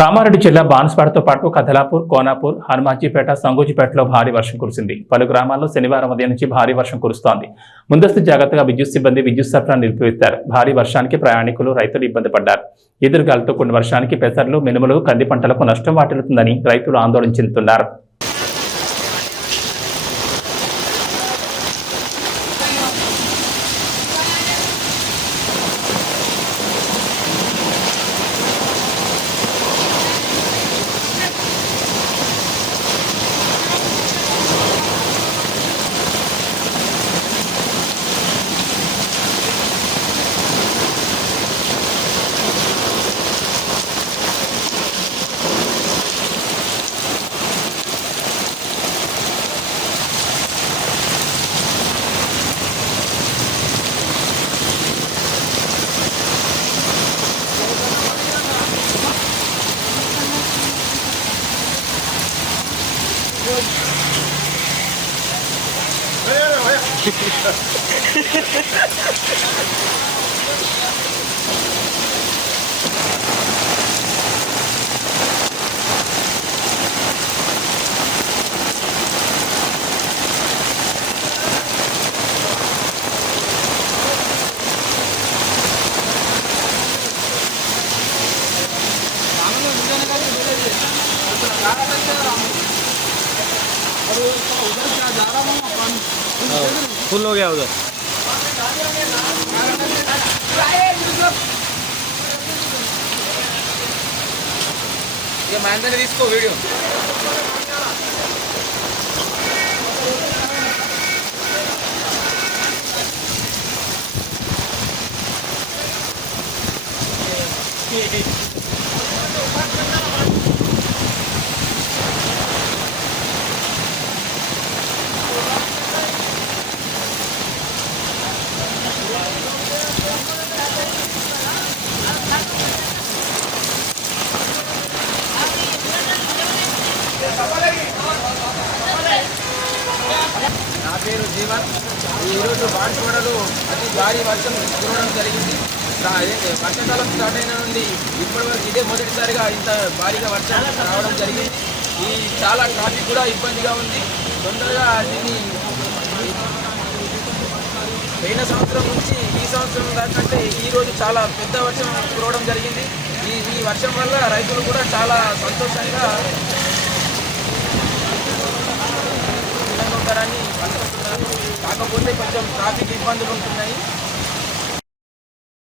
కామారెడ్డి జిల్లా బాన్స్వాడతో పాటు కథలాపూర్, కోనాపూర్, హనుమాజీపేట, సంగూజిపేటలో భారీ వర్షం కురిసింది. పలు గ్రామాల్లో శనివారం ఉదయం నుంచి భారీ వర్షం కురుస్తోంది. ముందస్తు జాగ్రత్తగా విద్యుత్ సిబ్బంది విద్యుత్ సరఫరా నిలిపివేశారు. భారీ వర్షానికి ప్రయాణికులు, రైతులు ఇబ్బంది పడ్డారు. ఎదురుగాలతో కూడిన వర్షానికి పెసర్లు, మినుములు, కంది పంటలకు నష్టం వాటిల్లుతుందని రైతులు ఆందోళన చెందుతున్నారు. फुल हो गया उधर। ये महेंद्र ने इसको वीडियो నా పేరు జీవన్. ఈరోజు బాన్స్వాడలో అతి భారీ వర్షం కురవడం జరిగింది. వర్షాకాలం స్టార్ట్ అయిన నుండి ఇప్పటివరకు ఇదే మొదటిసారిగా ఇంత భారీగా వర్షం రావడం జరిగింది. ఈ చాలా ట్రాఫిక్ కూడా ఇబ్బందిగా ఉంది. తొందరగా దీన్ని పోయిన సంవత్సరం నుంచి ఈ సంవత్సరం దాకంటే ఈరోజు చాలా పెద్ద వర్షం కురవడం జరిగింది. ఈ వర్షం వల్ల రైతులు కూడా చాలా సంతోషంగా ఉంటారని అనుకుంటున్నాను. కాకపోతే కొంచెం ట్రాఫిక్ ఇబ్బందులు ఉంటున్నాయి.